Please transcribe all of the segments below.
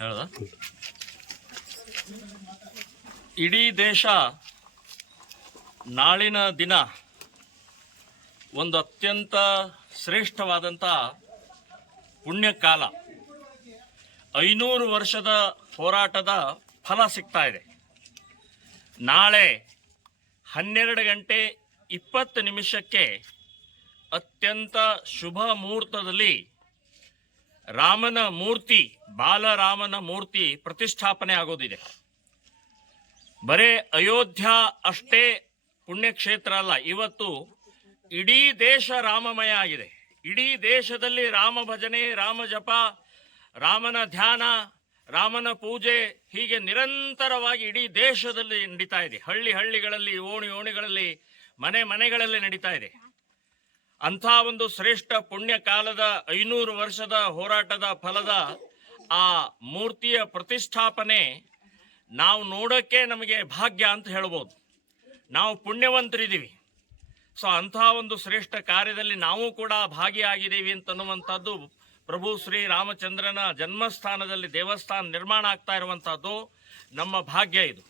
ಹೇಳ್ದ ಇಡೀ ದೇಶ ನಾಳಿನ ದಿನ ಒಂದು ಅತ್ಯಂತ ಶ್ರೇಷ್ಠವಾದಂಥ ಪುಣ್ಯಕಾಲ. 500 ವರ್ಷದ ಹೋರಾಟದ ಫಲ ಸಿಗ್ತಾ ಇದೆ. ನಾಳೆ 12:20 ಅತ್ಯಂತ ಶುಭ ಮುಹೂರ್ತದಲ್ಲಿ ರಾಮನ ಮೂರ್ತಿ, ಬಾಲರಾಮನ ಮೂರ್ತಿ ಪ್ರತಿಷ್ಠಾಪನೆ ಆಗೋದಿದೆ. ಬರೇ ಅಯೋಧ್ಯ ಅಷ್ಟೇ ಪುಣ್ಯಕ್ಷೇತ್ರ ಅಲ್ಲ, ಇವತ್ತು ಇಡೀ ದೇಶ ರಾಮಮಯ ಆಗಿದೆ. ಇಡೀ ದೇಶದಲ್ಲಿ ರಾಮ ಭಜನೆ, ರಾಮ ಜಪ, ರಾಮನ ಧ್ಯಾನ, ರಾಮನ ಪೂಜೆ ಹೀಗೆ ನಿರಂತರವಾಗಿ ಇಡೀ ದೇಶದಲ್ಲಿ ನಡೀತಾ ಇದೆ. ಹಳ್ಳಿ ಹಳ್ಳಿಗಳಲ್ಲಿ, ಓಣಿಗಳಲ್ಲಿ, ಮನೆಗಳಲ್ಲಿ ನಡೀತಾ ಇದೆ. ಅಂಥ ಒಂದು ಶ್ರೇಷ್ಠ ಪುಣ್ಯ ಕಾಲದ 500 ವರ್ಷದ ಹೋರಾಟದ ಫಲದ ಆ ಮೂರ್ತಿಯ ಪ್ರತಿಷ್ಠಾಪನೆ ನಾವು ನೋಡೋಕ್ಕೆ ನಮಗೆ ಭಾಗ್ಯ ಅಂತ ಹೇಳ್ಬೋದು. ನಾವು ಪುಣ್ಯವಂತರಿದ್ದೀವಿ. ಸೊ ಅಂಥ ಒಂದು ಶ್ರೇಷ್ಠ ಕಾರ್ಯದಲ್ಲಿ ನಾವು ಕೂಡ ಭಾಗಿಯಾಗಿದ್ದೀವಿ ಅಂತನ್ನುವಂಥದ್ದು ಪ್ರಭು ಶ್ರೀ ರಾಮಚಂದ್ರನ ಜನ್ಮಸ್ಥಾನದಲ್ಲಿ ದೇವಸ್ಥಾನ ನಿರ್ಮಾಣ ಆಗ್ತಾ ಇರುವಂಥದ್ದು ನಮ್ಮ ಭಾಗ್ಯ ಇದು.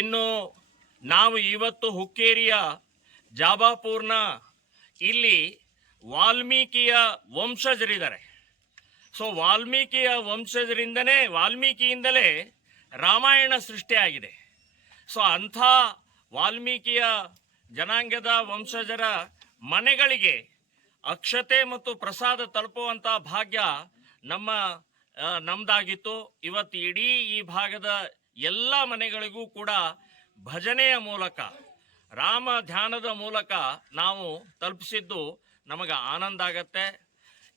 ಇನ್ನು ನಾವು ಇವತ್ತು ಹುಕ್ಕೇರಿಯ ಜಾಬಾಪುರ್ನ ಇಲ್ಲಿ ವಾಲ್ಮೀಕಿಯ ವಂಶಜರಿದ್ದಾರೆ. ಸೊ ವಾಲ್ಮೀಕಿಯಿಂದಲೇ ರಾಮಾಯಣ ಸೃಷ್ಟಿಯಾಗಿದೆ. ಸೊ ಅಂಥ ವಾಲ್ಮೀಕಿಯ ಜನಾಂಗದ ವಂಶಜರ ಮನೆಗಳಿಗೆ ಅಕ್ಷತೆ ಮತ್ತು ಪ್ರಸಾದ ತಲುಪುವಂಥ ಭಾಗ್ಯ ನಮ್ದಾಗಿತ್ತು. ಇವತ್ತು ಇಡೀ ಈ ಭಾಗದ ಎಲ್ಲ ಮನೆಗಳಿಗೂ ಕೂಡ ಭಜನೆಯ ಮೂಲಕ, ರಾಮ ಧ್ಯಾನದ ಮೂಲಕ ನಾವು ತಲುಪಿಸಿದ್ದು ನಮಗೆ ಆನಂದ ಆಗತ್ತೆ.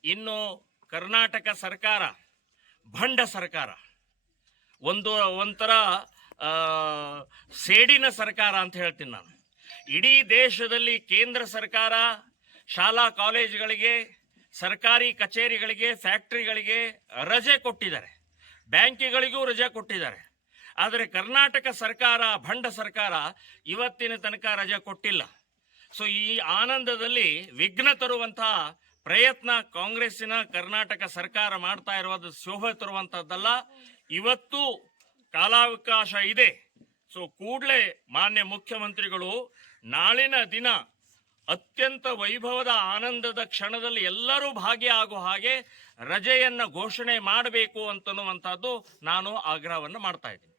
ಇನ್ನು ಕರ್ನಾಟಕ ಸರ್ಕಾರ ಭಂಡ ಸರ್ಕಾರ, ಒಂಥರ ಸೇಡಿನ ಸರ್ಕಾರ ಅಂತ ಹೇಳ್ತೀನಿ ನಾನು. ಇಡೀ ದೇಶದಲ್ಲಿ ಕೇಂದ್ರ ಸರ್ಕಾರ ಶಾಲಾ ಕಾಲೇಜುಗಳಿಗೆ, ಸರ್ಕಾರಿ ಕಚೇರಿಗಳಿಗೆ, ಫ್ಯಾಕ್ಟ್ರಿಗಳಿಗೆ ರಜೆ ಕೊಟ್ಟಿದ್ದಾರೆ, ಬ್ಯಾಂಕಿಗಳಿಗೂ ರಜೆ ಕೊಟ್ಟಿದ್ದಾರೆ. ಆದರೆ ಕರ್ನಾಟಕ ಸರ್ಕಾರ, ಭಂಡ ಸರ್ಕಾರ ಇವತ್ತಿನ ತನಕ ರಜೆ ಕೊಟ್ಟಿಲ್ಲ. ಸೊ ಈ ಆನಂದದಲ್ಲಿ ವಿಘ್ನ ತರುವಂತಹ ಪ್ರಯತ್ನ ಕಾಂಗ್ರೆಸ್ಸಿನ ಕರ್ನಾಟಕ ಸರ್ಕಾರ ಮಾಡ್ತಾ ಇರುವುದು ಶೋಭೆ ತರುವಂಥದ್ದಲ್ಲ. ಇವತ್ತು ಕಾಲಾವಕಾಶ ಇದೆ. ಸೊ ಕೂಡಲೇ ಮಾನ್ಯ ಮುಖ್ಯಮಂತ್ರಿಗಳು ನಾಳಿನ ದಿನ ಅತ್ಯಂತ ವೈಭವದ ಆನಂದದ ಕ್ಷಣದಲ್ಲಿ ಎಲ್ಲರೂ ಭಾಗಿಯಾಗುವ ಹಾಗೆ ರಜೆಯನ್ನು ಘೋಷಣೆ ಮಾಡಬೇಕು ಅಂತನ್ನುವಂಥದ್ದು ನಾನು ಆಗ್ರಹವನ್ನು ಮಾಡ್ತಾ ಇದ್ದೀನಿ.